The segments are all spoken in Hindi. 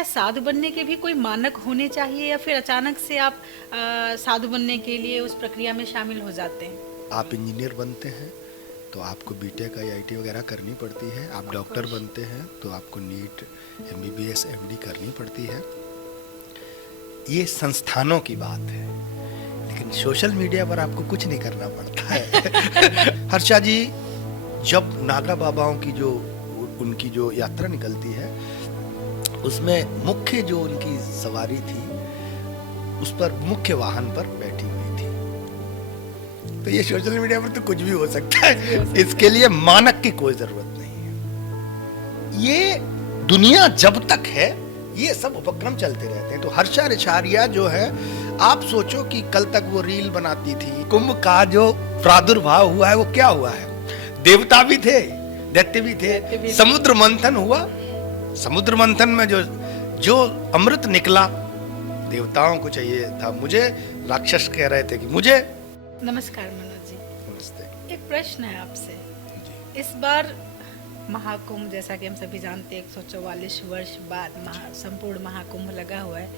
क्या साधु बनने के भी कोई मानक होने चाहिए या फिर अचानक से आप साधु बनने के लिए उस प्रक्रिया में शामिल हो जाते हैं? आप इंजीनियर बनते हैं तो आपको बीटेक आईआईटी वगैरह करनी पड़ती है। आप डॉक्टर बनते हैं तो आपको नीट एमबीबीएस एमडी करनी पड़ती है। ये संस्थानों की बात है, लेकिन सोशल मीडिया पर आपको कुछ नहीं करना पड़ता है। हर्षा जी, जब नागा बाबाओं की जो उनकी जो यात्रा निकलती है, उसमें मुख्य जो उनकी सवारी थी, उस पर मुख्य वाहन पर बैठी हुई थी। तो ये सोशल मीडिया पर तो कुछ भी हो सकता है, इसके लिए मानक की कोई जरूरत नहीं है। ये दुनिया जब तक है ये सब उपक्रम चलते रहते हैं। तो हर्षा रिछारिया जो है, आप सोचो कि कल तक वो रील बनाती थी। कुंभ का जो प्रादुर्भाव हुआ है वो क्या हुआ है? देवता भी थे, दैत्य भी थे। समुद्र मंथन हुआ, समुद्र मंथन में जो अमृत निकला, देवताओं को चाहिए था, मुझे राक्षस कह रहे थे कि मुझे। नमस्कार मनोज जी। नमस्ते। एक प्रश्न है आपसे। इस बार महाकुंभ, जैसा कि हम सभी जानते हैं, 144 वर्ष बाद संपूर्ण महाकुंभ लगा हुआ है।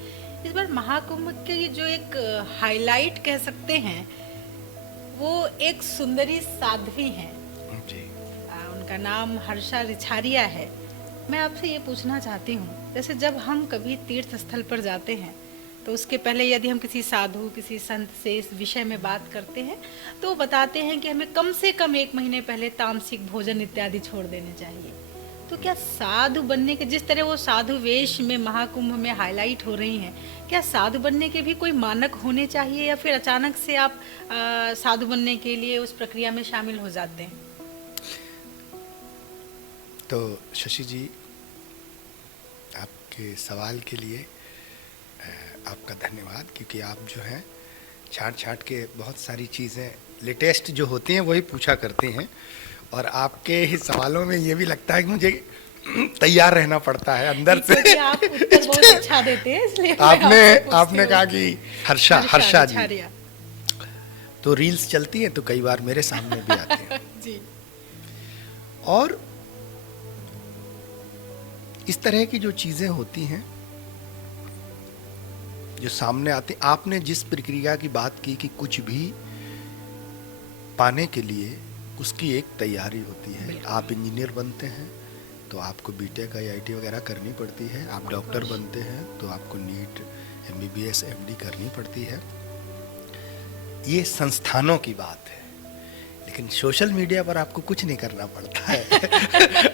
इस बार महाकुंभ के जो एक हाईलाइट कह सकते हैं, वो एक सुंदरी साध्वी हैं जी। उनका नाम हर्षा रिछारिया है। मैं आपसे ये पूछना चाहती हूँ, जैसे जब हम कभी तीर्थ स्थल पर जाते हैं तो उसके पहले यदि हम किसी साधु, किसी संत से इस विषय में बात करते हैं तो वो बताते हैं कि हमें कम से कम 1 महीने पहले तामसिक भोजन इत्यादि छोड़ देने चाहिए। तो क्या साधु बनने के, जिस तरह वो साधु वेश में महाकुंभ में हाईलाइट हो रही हैं, क्या साधु बनने के भी कोई मानक होने चाहिए या फिर अचानक से आप साधु बनने के लिए उस प्रक्रिया में शामिल हो जाते हैं? तो शशि जी, आपके सवाल के लिए आपका धन्यवाद, क्योंकि आप जो हैं छांट छांट के बहुत सारी चीज़ें लेटेस्ट जो होती हैं वही पूछा करते हैं। और आपके ही सवालों में ये भी लगता है कि मुझे तैयार रहना पड़ता है अंदर से। आप उत्तर बहुत अच्छा देते हैं, इसलिए आपने कहा कि हर्षा जी, तो रील्स चलती हैं तो कई बार मेरे सामने भी आते हैं। जी। और इस तरह की जो चीजें होती हैं जो सामने आती, आपने जिस प्रक्रिया की बात की कि कुछ भी पाने के लिए उसकी एक तैयारी होती है। आप इंजीनियर बनते हैं तो आपको बीटेक आईआईटी वगैरह करनी पड़ती है। आप डॉक्टर बनते हैं तो आपको नीट एमबीबीएस एमडी करनी पड़ती है। ये संस्थानों की बात है, लेकिन सोशल मीडिया पर आपको कुछ नहीं करना पड़ता है।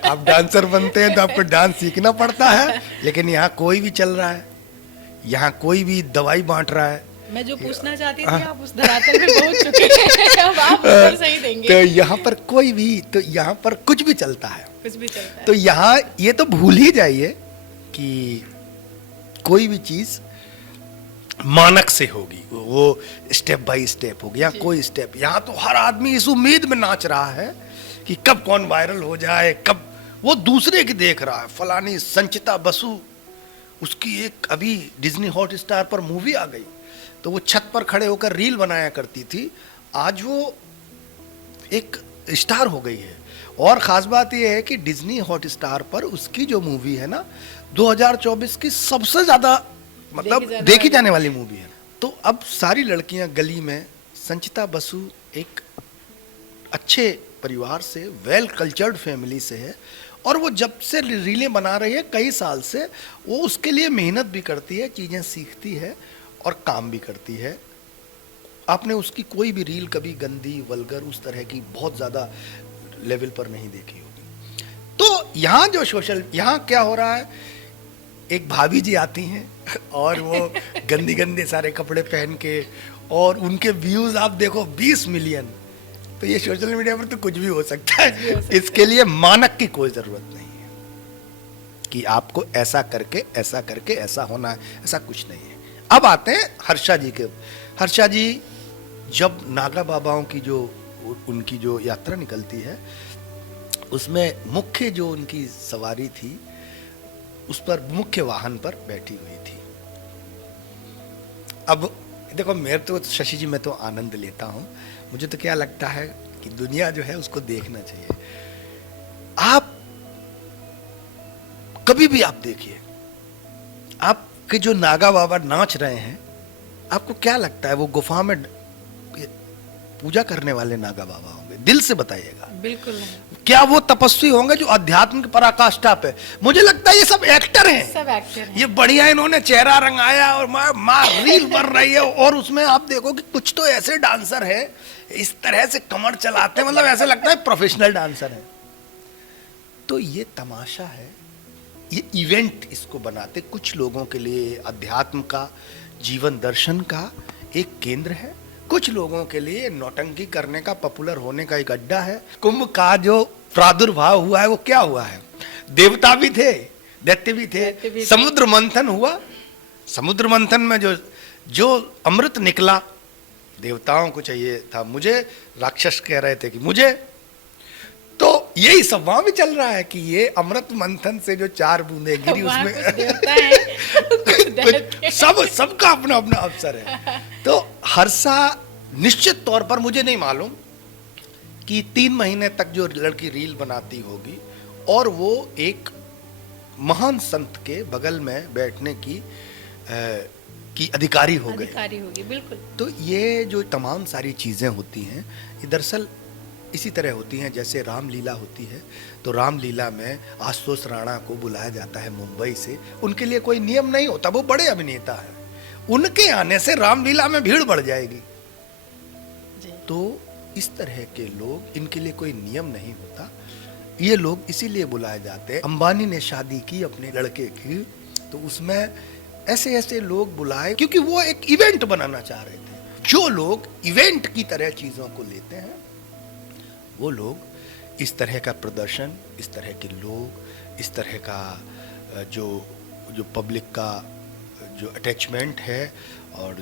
आप डांसर बनते हैं तो आपको डांस सीखना पड़ता है, लेकिन यहाँ कोई भी चल रहा है, यहाँ कोई भी दवाई बांट रहा है। मैं जो पूछना चाहती थी आप उस धरातल में पहुंच चुके हैं। अब आप उत्तर सही देंगे। तो यहाँ पर कोई भी, तो यहाँ पर कुछ भी चलता है, कुछ भी चलता है। तो यहाँ ये तो भूल ही जाइए कि कोई भी चीज मानक से होगी, वो स्टेप बाय स्टेप होगी। यहाँ कोई स्टेप, यहाँ तो हर आदमी इस उम्मीद में नाच रहा है कि कब कौन वायरल हो जाए, कब वो दूसरे की देख रहा है। फलानी संचिता बसु, उसकी एक अभी डिज्नी हॉटस्टार पर मूवी आ गई, तो वो छत पर खड़े होकर रील बनाया करती थी, आज वो एक स्टार हो गई है। और खास बात यह है कि डिज्नी हॉटस्टार पर उसकी जो मूवी है ना, 2024 की सबसे ज्यादा मतलब देखी जाने वाली मूवी है। तो अब सारी लड़कियां गली में, संचिता बसु एक अच्छे परिवार से, वेल कल्चर्ड फैमिली से है, और वो जब से रीलें बना रही है कई साल से, वो उसके लिए मेहनत भी करती है, चीजें सीखती है और काम भी करती है। आपने उसकी कोई भी रील कभी गंदी, वल्गर, उस तरह की बहुत ज्यादा लेवल पर नहीं देखी होगी। तो यहाँ जो यहाँ क्या हो रहा है, एक भाभी जी आती हैं और वो गंदी गंदे सारे कपड़े पहन के, और उनके व्यूज आप देखो 20 मिलियन। तो ये सोशल मीडिया पर तो कुछ भी हो सकता है, इसके लिए मानक की कोई जरूरत नहीं है कि आपको ऐसा करके ऐसा होना है, ऐसा कुछ नहीं है। अब आते हैं हर्षा जी के। हर्षा जी, जब नागा बाबाओं की जो उनकी जो यात्रा निकलती है, उसमें मुख्य जो उनकी सवारी थी, उस पर मुख्य वाहन पर बैठी हुई थी। अब देखो, मेरे तो शशि जी, मैं तो आनंद लेता हूं। मुझे तो क्या लगता है कि दुनिया जो है उसको देखना चाहिए। आप कभी भी आप देखिए, कि जो नागा बाबा नाच रहे हैं, आपको क्या लगता है वो गुफा में पूजा करने वाले नागा बाबा होंगे? दिल से बताइएगा। बिल्कुल नहीं। क्या वो तपस्वी होंगे जो अध्यात्म की पराकाष्ठा पे? मुझे लगता है ये सब एक्टर हैं। सब एक्टर हैं। ये बढ़िया इन्होंने चेहरा रंगाया और माँ रील बन रही है, और उसमें आप देखो कि कुछ तो ऐसे डांसर है इस तरह से कमर चलाते हैं, मतलब ऐसे लगता है प्रोफेशनल डांसर है। तो ये तमाशा है, ये इवेंट इसको बनाते कुछ लोगों के लिए अध्यात्म का, जीवन दर्शन का एक केंद्र है, कुछ लोगों के लिए नौटंकी करने का, पॉपुलर होने का एक अड्डा है। कुंभ का जो प्रादुर्भाव हुआ है वो क्या हुआ है? देवता भी थे, दैत्य भी थे, समुद्र मंथन हुआ, समुद्र मंथन में जो अमृत निकला, देवताओं को चाहिए था, मुझे राक्षस कह रहे थे कि मुझे, तो यही सब वहां भी चल रहा है कि ये अमृत मंथन से जो 4 बूंदे गिरी उसमें सबका अपना अपना अवसर है। तो हर्षा निश्चित तौर पर, मुझे नहीं मालूम कि 3 महीने तक जो लड़की रील बनाती होगी और वो एक महान संत के बगल में बैठने की अधिकारी हो गई, अधिकारी होगी, बिल्कुल। तो ये जो तमाम सारी चीजें होती हैं ये दरअसल इसी तरह होती हैं जैसे रामलीला होती है। तो रामलीला में आशुतोष राणा को बुलाया जाता है मुंबई से, उनके लिए कोई नियम नहीं होता, वो बड़े अभिनेता हैं, उनके आने से रामलीला में भीड़ बढ़ जाएगी। तो इस तरह के लोग, इनके लिए कोई नियम नहीं होता, ये लोग इसीलिए बुलाए जाते हैं। अंबानी ने शादी की अपने लड़के की, तो उसमें ऐसे ऐसे लोग बुलाए क्योंकि वो एक इवेंट बनाना चाह रहे थे। जो लोग इवेंट की तरह चीजों को लेते हैं वो लोग इस तरह का प्रदर्शन, इस तरह के लोग, इस तरह का जो पब्लिक का जो अटैचमेंट है और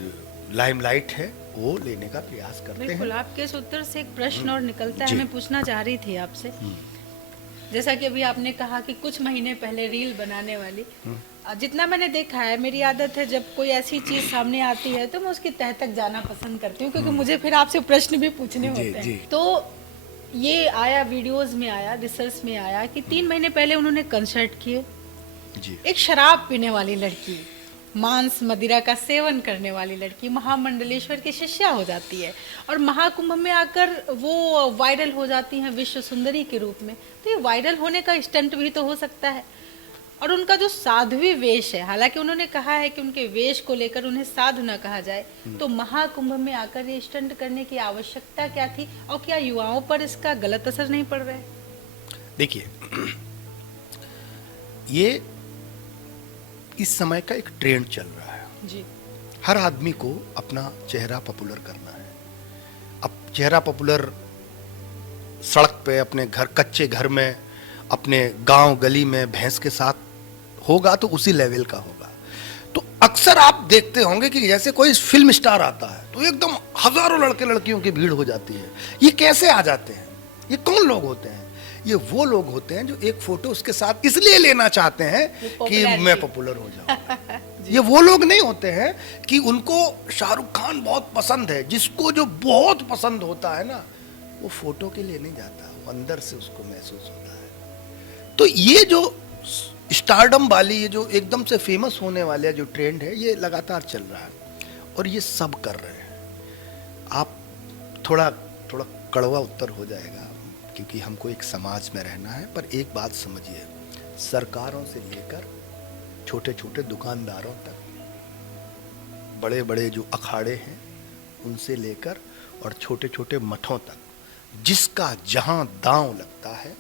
लाइमलाइट है वो लेने का प्रयास करते हैं। बिल्कुल। आपके इस उत्तर से एक प्रश्न और निकलता है, मैं पूछना चाह रही थी आपसे, जैसा कि अभी आपने कहा कि कुछ महीने पहले रील बनाने वाली, जितना मैंने देखा है, मेरी आदत है जब कोई ऐसी चीज सामने आती है तो मैं उसकी तह तक जाना पसंद करती हूँ, क्योंकि मुझे फिर आपसे प्रश्न भी पूछने होते हैं। तो ये आया, वीडियोस में आया, रिसर्च में आया कि 3 महीने पहले उन्होंने कंसर्ट किए, एक शराब पीने वाली लड़की, मांस मदिरा का सेवन करने वाली लड़की महामंडलेश्वर की शिष्या हो जाती है और महाकुंभ में आकर वो वायरल हो जाती हैं विश्व सुंदरी के रूप में। तो ये वायरल होने का स्टंट भी तो हो सकता है। और उनका जो साध्वी वेश है, हालांकि उन्होंने कहा है कि उनके वेश को लेकर उन्हें साधु ना कहा जाए, तो महाकुंभ में आकर ये स्टंट करने की आवश्यकता क्या थी और क्या युवाओं पर इसका गलत असर नहीं पड़ रहा है? देखिए, ये इस समय का एक ट्रेंड चल रहा है जी। हर आदमी को अपना चेहरा पॉपुलर करना है। अब चेहरा पॉपुलर सड़क पे, अपने घर, कच्चे घर में, अपने गांव गली में भैंस के साथ होगा तो उसी लेवल का होगा। तो अक्सर आप देखते होंगे कि जैसे कोई फिल्म स्टार आता है तो एकदम हजारों लड़के लड़कियों की भीड़ हो जाती है। ये कैसे आ जाते हैं? ये कौन लोग होते हैं? ये वो लोग होते हैं जो एक फोटो उसके साथ इसलिए लेना चाहते हैं कि मैं पॉपुलर हो जाऊं। ये वो लोग नहीं होते हैं कि उनको शाहरुख खान बहुत पसंद है। जिसको जो बहुत पसंद होता है ना, वो फोटो के लिए नहीं जाता, वो अंदर से उसको महसूस होता है। तो ये जो स्टारडम वाली, ये जो एकदम से फेमस होने वाले जो ट्रेंड है, ये लगातार चल रहा है और ये सब कर रहे हैं। आप थोड़ा कड़वा उत्तर हो जाएगा क्योंकि हमको एक समाज में रहना है, पर एक बात समझिए, सरकारों से लेकर छोटे छोटे दुकानदारों तक, बड़े बड़े जो अखाड़े हैं उनसे लेकर और छोटे छोटे मठों तक, जिसका जहां दांव लगता है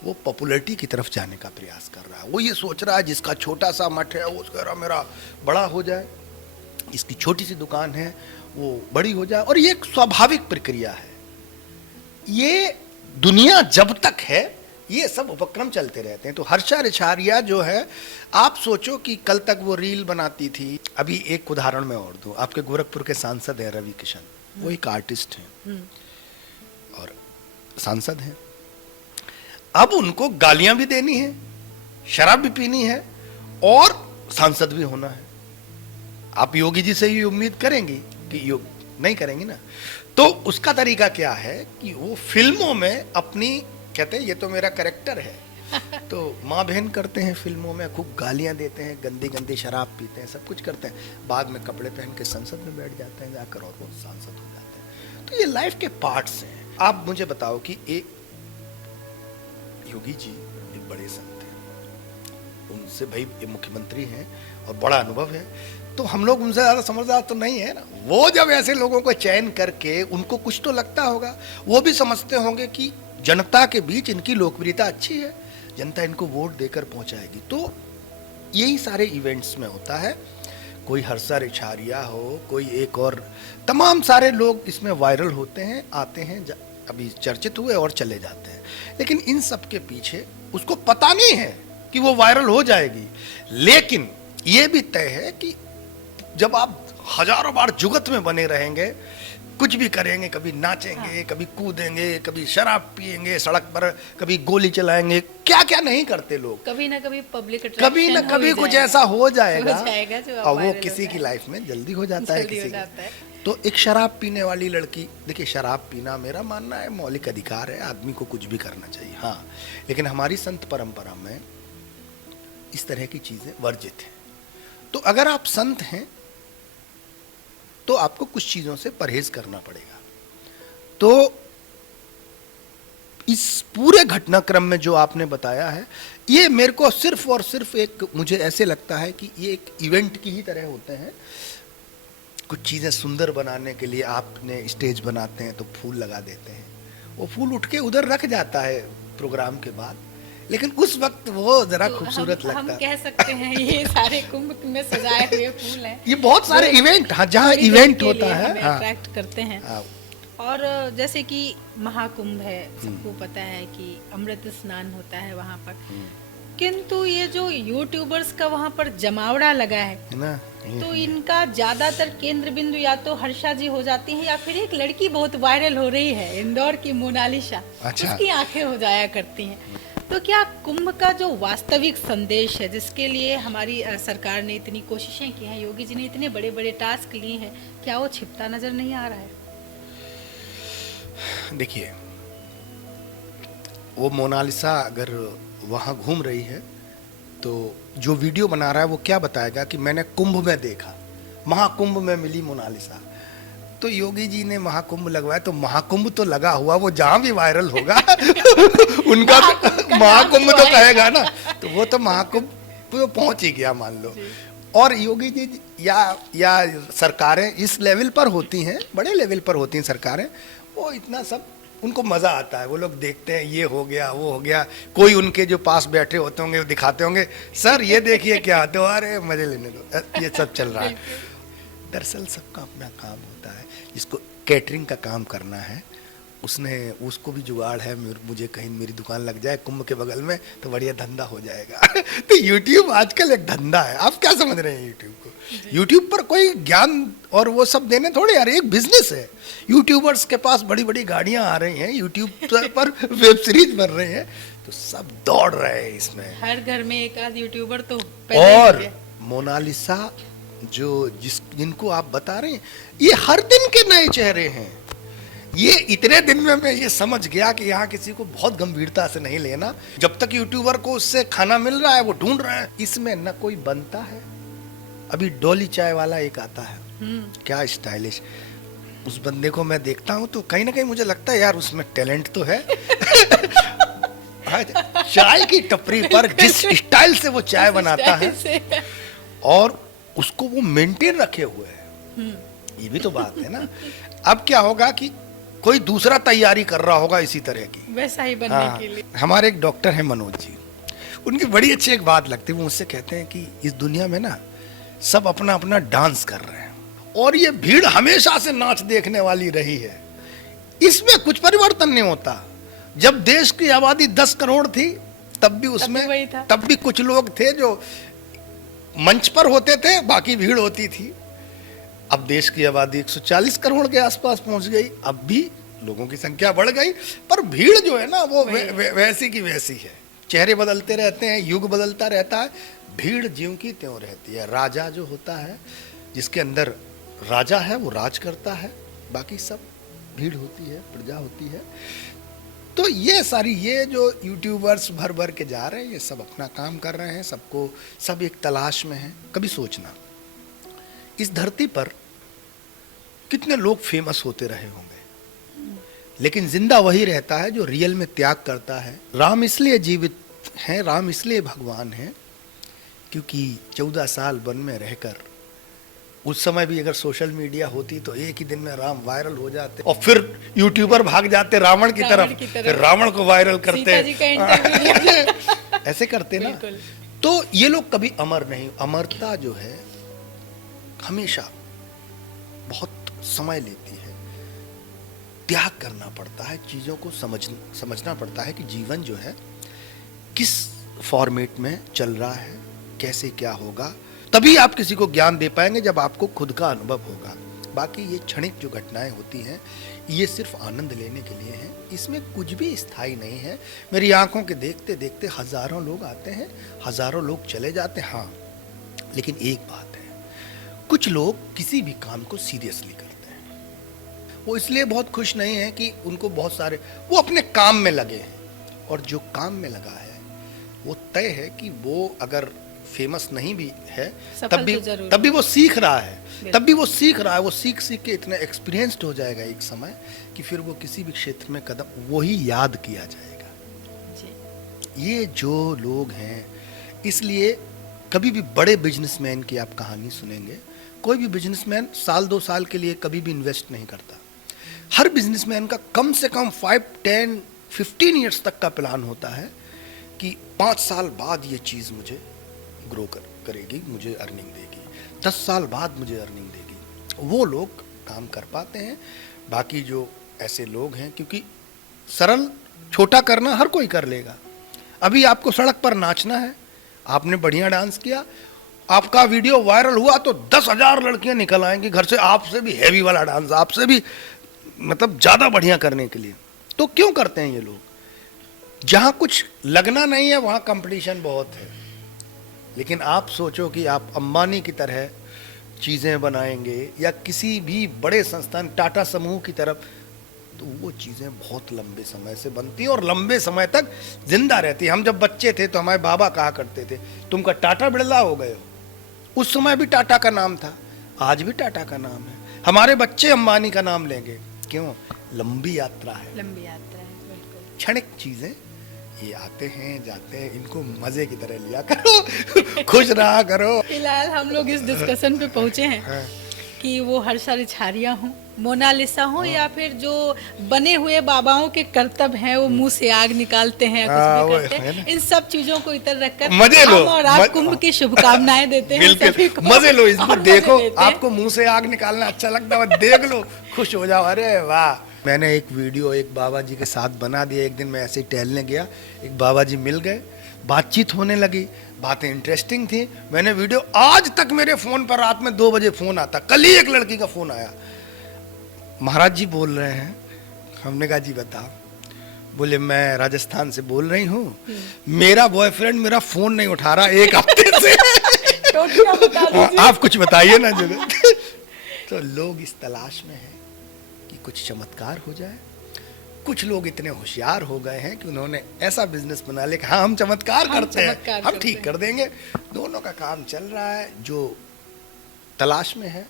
वो पॉपुलैरिटी की तरफ जाने का प्रयास कर रहा है। वो ये सोच रहा है जिसका छोटा सा मठ है वो कह रहा मेरा बड़ा हो जाए, इसकी छोटी सी दुकान है वो बड़ी हो जाए, और ये एक स्वाभाविक प्रक्रिया है। ये दुनिया जब तक है ये सब उपक्रम चलते रहते हैं। तो हर्षा रिछारिया जो है, आप सोचो कि कल तक वो रील बनाती थी। अभी एक उदाहरण मैं और दूं, आपके गोरखपुर के सांसद हैं रवि किशन, वो एक आर्टिस्ट हैं और सांसद हैं। अब उनको गालियां भी देनी है, शराब भी पीनी है और सांसद भी होना है। आप योगी जी से ही उम्मीद करेंगी कि योग नहीं करेंगी ना। तो उसका तरीका क्या है कि वो फिल्मों में अपनी, कहते हैं ये तो मेरा कैरेक्टर है, तो माँ बहन करते हैं फिल्मों में, खूब गालियां देते हैं, गंदी गंदी शराब पीते हैं, सब कुछ करते हैं, बाद में कपड़े पहन के संसद में बैठ जाते हैं जाकर और वो सांसद हो जाते हैं। तो ये लाइफ के पार्ट्स हैं। आप मुझे बताओ कि एक योगी जी एक बड़े संत हैं, उनसे भाई ये मुख्यमंत्री हैं और बड़ा अनुभव है, तो हम लोग उनसे ज्यादा समझदार तो नहीं है ना। वो जब ऐसे लोगों को चयन करके, उनको कुछ तो लगता होगा, वो भी समझते होंगे कि जनता के बीच इनकी लोकप्रियता अच्छी है, जनता इनको वोट देकर पहुंचाएगी। तो यही सारे इवेंट्स में होता है, कोई हर्षा रिछारिया हो, कोई एक और तमाम सारे लोग इसमें वायरल होते हैं, आते हैं, अभी चर्चित हुए और चले जाते हैं। लेकिन इन सब के पीछे उसको पता नहीं है कि वो वायरल हो जाएगी, लेकिन ये भी तय है कि जब आप हजारों बार जुगत में बने रहेंगे, कुछ भी करेंगे, कभी नाचेंगे, कभी कूदेंगे, कभी शराब पिएंगे सड़क पर, कभी गोली चलाएंगे, क्या क्या नहीं करते लोग, कभी ना कभी पब्लिक कभी ना कभी कुछ ऐसा हो जाएगा जो और वो किसी की लाइफ में जल्दी हो जाता है, किसी की। तो एक शराब पीने वाली लड़की, देखिए शराब पीना मेरा मानना है मौलिक अधिकार है, आदमी को कुछ भी करना चाहिए, हाँ, लेकिन हमारी संत परंपरा में इस तरह की चीजें वर्जित हैं। तो अगर आप संत हैं तो आपको कुछ चीजों से परहेज करना पड़ेगा। तो इस पूरे घटनाक्रम में जो आपने बताया है, ये मेरे को सिर्फ और सिर्फ एक, मुझे ऐसे लगता है कि ये एक इवेंट की ही तरह होते हैं। कुछ चीजें सुंदर बनाने के लिए आपने स्टेज बनाते हैं तो फूल लगा देते हैं, वो फूल उठ के उधर रख जाता है प्रोग्राम के बाद, लेकिन उस वक्त वो जरा तो खूबसूरत लगता है। हम कह सकते हैं ये सारे कुंभ में सजाए हुए फूल हैं, ये बहुत सारे इवेंट, हाँ, जहाँ इवेंट होता है, हाँ, अट्रैक्ट करते हैं। हाँ। और जैसे कि महाकुंभ है, सबको पता है कि अमृत स्नान होता है वहाँ पर, किंतु ये जो यूट्यूबर्स का वहाँ पर जमावड़ा लगा है ना, तो इनका ज्यादातर केंद्र बिंदु या तो हर्षा जी हो जाती हैं, या फिर एक लड़की बहुत वायरल हो रही है इंदौर की मोनालिसा, अच्छा। उसकी आंखें हो जाया करती हैं। तो क्या कुंभ का जो वास्तविक संदेश है, जिसके लिए हमारी सरकार ने इतनी कोशिशें की हैं, योगी जी ने इतने बड़े बड़े टास्क लिए हैं, क्या वो छिपता नजर नहीं आ रहा है? देखिए, वो मोनालिसा अगर वहाँ घूम रही है तो जो वीडियो बना रहा है वो क्या बताएगा कि मैंने कुंभ में देखा, महाकुंभ में मिली मोनालिसा। तो योगी जी ने महाकुंभ लगवाया तो महाकुंभ तो लगा हुआ, वो जहां भी वायरल होगा उनका महाकुंभ तो कहेगा ना, तो वो तो महाकुंभ तो पहुंच ही गया मान लो। और योगी जी या सरकारें इस लेवल पर होती हैं, बड़े लेवल पर होती हैं सरकारें, वो इतना सब उनको मजा आता है, वो लोग देखते हैं ये हो गया वो हो गया, कोई उनके जो पास बैठे होते होंगे वो दिखाते होंगे, सर ये देखिए क्या, तो अरे मजे लेने दो, ये सब चल रहा है। दरअसल सबका अपना काम होता है, जिसको कैटरिंग का काम करना है उसको भी जुगाड़ है, मुझे कहीं मेरी दुकान लग जाए कुंभ के बगल में तो बढ़िया धंधा हो जाएगा। तो यूट्यूब आजकल एक धंधा है, आप क्या समझ रहे हैं यूट्यूब को? यूट्यूब पर कोई ज्ञान और वो सब देने थोड़े यार, एक बिजनेस है। यूट्यूबर्स के पास बड़ी बड़ी गाड़ियां आ रही हैं, यूट्यूब पर वेब सीरीज बन रही है, तो सब दौड़ रहे हैं इसमें, हर घर में एक आध यूट्यूबर तो और मोनालिसा जिनको आप बता रहे हैं, ये हर दिन के नए चेहरे हैं। ये इतने दिन में मैं ये समझ गया कि यहाँ किसी को बहुत गंभीरता से नहीं लेना, जब तक यूट्यूबर को उससे खाना मिल रहा है वो ढूंढ रहे हैं। इसमें न कोई बनता है, अभी डोली चाय वाला एक आता है, क्या स्टाइलिश, उस बंदे को मैं देखता हूँ तो कहीं ना कहीं मुझे लगता है यार उसमें टैलेंट तो है। चाय की टपरी पर जिस स्टाइल से वो चाय बनाता है और उसको वो मेंटेन रखे हुए है, ये भी तो बात है ना। अब क्या होगा कि कोई दूसरा तैयारी कर रहा होगा इसी तरह की, वैसा ही बनने के लिए। हमारे एक डॉक्टर है मनोज जी, उनकी बड़ी अच्छी एक बात लगती है, वो मुझसे कहते हैं कि इस दुनिया में ना सब अपना अपना डांस कर रहे हैं और ये भीड़ हमेशा से नाच देखने वाली रही है, इसमें कुछ परिवर्तन नहीं होता। जब देश की आबादी 10 करोड़ थी तब भी उसमें तब भी कुछ लोग थे जो मंच पर होते थे, बाकी भीड़ होती थी। अब देश की आबादी 140 करोड़ के आसपास पहुंच गई, अब भी लोगों की संख्या बढ़ गई, पर भीड़ जो है ना वो वैसी की वैसी है। चेहरे बदलते रहते हैं, युग बदलता रहता है, भीड़ ज्यों की त्यों रहती है। राजा जो होता है, जिसके अंदर राजा है वो राज करता है, बाकी सब भीड़ होती है, प्रजा होती है। तो ये सारी ये जो यूट्यूबर्स भर भर के जा रहे हैं, ये सब अपना काम कर रहे हैं, सबको सब एक तलाश में है। कभी सोचना इस धरती पर कितने लोग फेमस होते रहे होंगे, लेकिन जिंदा वही रहता है जो रियल में त्याग करता है। राम इसलिए जीवित हैं, राम इसलिए भगवान हैं क्योंकि 14 साल वन में रहकर, उस समय भी अगर सोशल मीडिया होती तो एक ही दिन में राम वायरल हो जाते और फिर यूट्यूबर भाग जाते रावण की तरफ, फिर रावण को वायरल करते ऐसे करते ना। तो ये लोग कभी अमर नहीं, अमरता जो है हमेशा बहुत समय लेती है, त्याग करना पड़ता है, चीजों को समझना पड़ता है कि जीवन जो है किस फॉर्मेट में चल रहा है, कैसे क्या होगा। तभी आप किसी को ज्ञान दे पाएंगे जब आपको खुद का अनुभव होगा। बाकी ये क्षणिक जो घटनाएं होती हैं ये सिर्फ आनंद लेने के लिए हैं, इसमें कुछ भी स्थायी नहीं है। मेरी आंखों के देखते देखते हजारों लोग आते हैं, हजारों लोग चले जाते हैं। हाँ, लेकिन एक बात है, कुछ लोग किसी भी काम को सीरियसली करते हैं। वो इसलिए बहुत खुश नहीं है कि उनको बहुत सारे, वो अपने काम में लगे हैं, और जो काम में लगा है वो तय है कि वो अगर फेमस नहीं भी है तब भी वो सीख रहा है, वो सीख के इतना एक्सपीरियंस्ड हो जाएगा एक समय कि फिर वो किसी भी क्षेत्र में कदम वही याद किया जाएगा जी। ये जो लोग हैं, इसलिए कभी भी बड़े बिजनेसमैन की आप कहानी सुनेंगे, कोई भी बिजनेसमैन साल 2 साल के लिए कभी भी इन्वेस्ट नहीं करता। हर बिजनेसमैन का कम से कम 5, 10, 15 ईयर्स तक का प्लान होता है कि 5 साल बाद ये चीज़ मुझे ग्रो करेगी, मुझे अर्निंग देगी, 10 साल बाद मुझे अर्निंग देगी। वो लोग काम कर पाते हैं। बाकी जो ऐसे लोग हैं, क्योंकि सरल छोटा करना हर कोई कर लेगा। अभी आपको सड़क पर नाचना है, आपने बढ़िया डांस किया, आपका वीडियो वायरल हुआ तो 10,000 लड़कियां निकल आएंगी घर से, आपसे भी हैवी वाला डांस, आपसे भी मतलब ज़्यादा बढ़िया करने के लिए। तो क्यों करते हैं ये लोग? जहाँ कुछ लगना नहीं है वहाँ कंपटीशन बहुत है। लेकिन आप सोचो कि आप अंबानी की तरह चीज़ें बनाएंगे या किसी भी बड़े संस्थान टाटा समूह की तरफ, तो वो चीज़ें बहुत लंबे समय से बनती हैं और लंबे समय तक जिंदा रहती हैं। हम जब बच्चे थे तो हमारे बाबा कहा करते थे, तुम का टाटा बिरला हो गए हो। उस समय भी टाटा का नाम था, आज भी टाटा का नाम है। हमारे बच्चे अंबानी का नाम लेंगे, क्यों? लंबी यात्रा है, बिल्कुल। क्षणिक चीज़ें, ये आते हैं जाते हैं, इनको मजे की तरह लिया करो, खुश रहा करो। फिलहाल हम लोग इस डिस्कशन पे पहुंचे हैं कि वो हर्षा रिछारिया हो, मोनालिसा हो, या फिर जो बने हुए बाबाओं के कर्तव्य हैं, वो मुंह से आग निकालते हैं, कुछ भी करते हैं, इन सब चीजों को इतर रखकर मजे लो और आप कुंभ की शुभकामनाएं देते हैं सभी को। मजे लो, इसको देखो, आपको मुंह से आग निकालना अच्छा लगता है, देख लो, खुश हो जाओ। अरे वाह! मैंने एक वीडियो एक बाबा जी के साथ बना दिया। एक दिन मैं ऐसे ही टहलने गया, एक बाबा जी मिल गए, बातचीत होने लगी, बातें इंटरेस्टिंग थी। मैंने वीडियो, आज तक मेरे फोन पर रात में 2 बजे फोन आता, कल ही एक लड़की का फोन आया, महाराज जी बोल रहे हैं। हमने कहा जी बताओ। बोले मैं राजस्थान से बोल रही हूँ, मेरा बॉयफ्रेंड मेरा फोन नहीं उठा रहा 1 हफ्ते से। आप कुछ बताइए ना जगह। तो लोग इस तलाश में हैं कि कुछ चमत्कार हो जाए। कुछ लोग इतने होशियार हो गए हैं कि उन्होंने ऐसा बिजनेस बना लिया कि हाँ हम चमत्कार करते हैं, हम ठीक कर देंगे। दोनों का काम चल रहा है। जो तलाश में है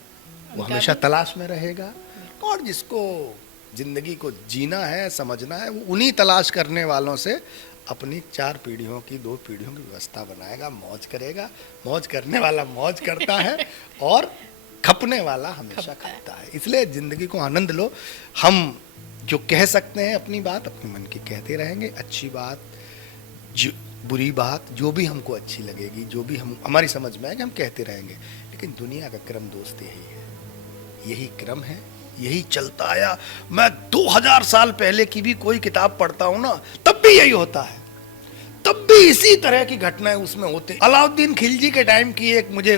वो हमेशा तलाश में रहेगा, और जिसको जिंदगी को जीना है, समझना है, वो उन्हीं तलाश करने वालों से अपनी 4 पीढ़ियों की 2 पीढ़ियों की व्यवस्था बनाएगा, मौज करेगा। मौज करने वाला मौज करता है और खपने वाला हमेशा खपता है। इसलिए जिंदगी को आनंद लो। हम जो कह सकते हैं अपनी बात अपने मन की कहते रहेंगे। अच्छी बात, बुरी बात, जो भी हमको अच्छी लगेगी, जो भी हमारी समझ में आएगी, हम कहते रहेंगे। लेकिन दुनिया का क्रम दोस्त यही है, यही क्रम है, यही चलता आया। मैं 2000 साल पहले की भी कोई किताब पढ़ता हूं ना, तब भी यही होता है, तब भी इसी तरह की घटनाएं उसमें होते। अलाउद्दीन खिलजी के टाइम की एक मुझे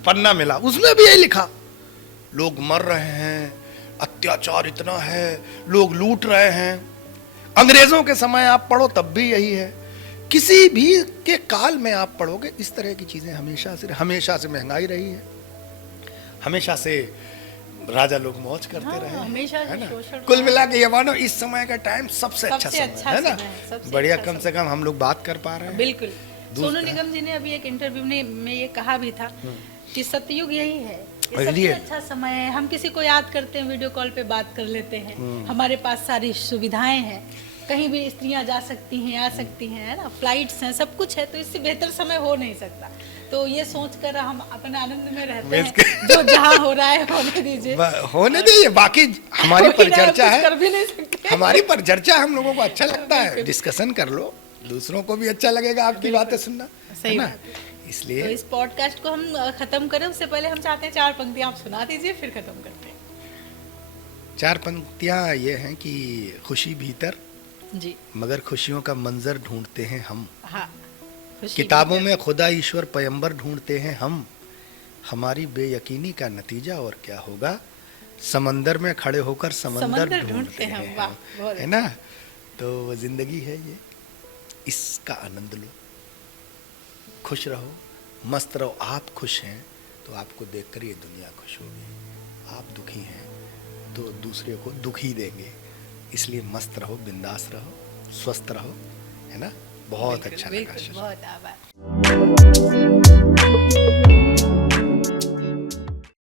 पन्ना मिला, उसमें भी यही लिखा, लोग मर रहे हैं, अत्याचार इतना है, लोग लूट रहे हैं। अंग्रेजों के समय आप पढ़ो तब भी यही है। किसी भी के काल में आप पढ़ोगे इस तरह की चीजें हमेशा से महंगाई रही है, हमेशा से राजा लोग मौज करते हाँ, रहे हैं, हमेशा है ना। शोषण कुल मिला के ये मानो इस समय का टाइम सबसे अच्छा सबसे समय अच्छा है ना। समय है, सबसे बढ़िया, अच्छा कम से कम हम लोग बात कर पा रहे हैं। बिल्कुल। सोनू निगम जी ने अभी एक इंटरव्यू में ये कहा भी था कि सतयुग यही है, ये सबसे Real। अच्छा समय है। हम किसी को याद करते हैं, वीडियो कॉल पे बात कर लेते हैं, हमारे पास सारी सुविधाएं हैं, कहीं भी स्त्रियां जा सकती हैं, आ सकती हैं, है ना, फ्लाइट्स हैं, सब कुछ है, तो इससे बेहतर समय हो नहीं सकता। तो ये सोचकर हम अपने आनंद में रहते हैं, जो जहाँ हो रहा है होने दीजिए, होने दीजिए, बाकी हमारी परिचर्चा है, कर भी नहीं सकते। हमारी परिचर्चा हम लोगों को अच्छा लगता है, डिस्कशन कर लो, दूसरों को भी अच्छा लगेगा आपकी बातें सुनना, सही है ना। बात है। इसलिए तो इस पॉडकास्ट को हम खत्म करें उससे पहले हम चाहते हैं 4 पंक्तियां आप सुना दीजिए, फिर खत्म करते हैं। 4 पंक्तियां ये हैं कि खुशी भीतर, जी मगर खुशियों का मंजर ढूंढते हैं हम। हाँ, खुशी किताबों में खुदा ईश्वर पैगंबर ढूंढते हैं हम। हमारी बेयकीनी का नतीजा और क्या होगा, समंदर में खड़े होकर समंदर ढूंढते हैं हम। वाह, बहुत है ना। तो वो जिंदगी है ये, इसका आनंद लो, खुश रहो, मस्त रहो। आप खुश हैं तो आपको देखकर ये दुनिया खुश होगी। आप दुखी हैं तो दूसरे को दुखी देंगे। इसलिए मस्त रहो, बिंदास रहो, स्वस्थ रहो, है ना। बहुत अच्छा लगा। बहुत आभार।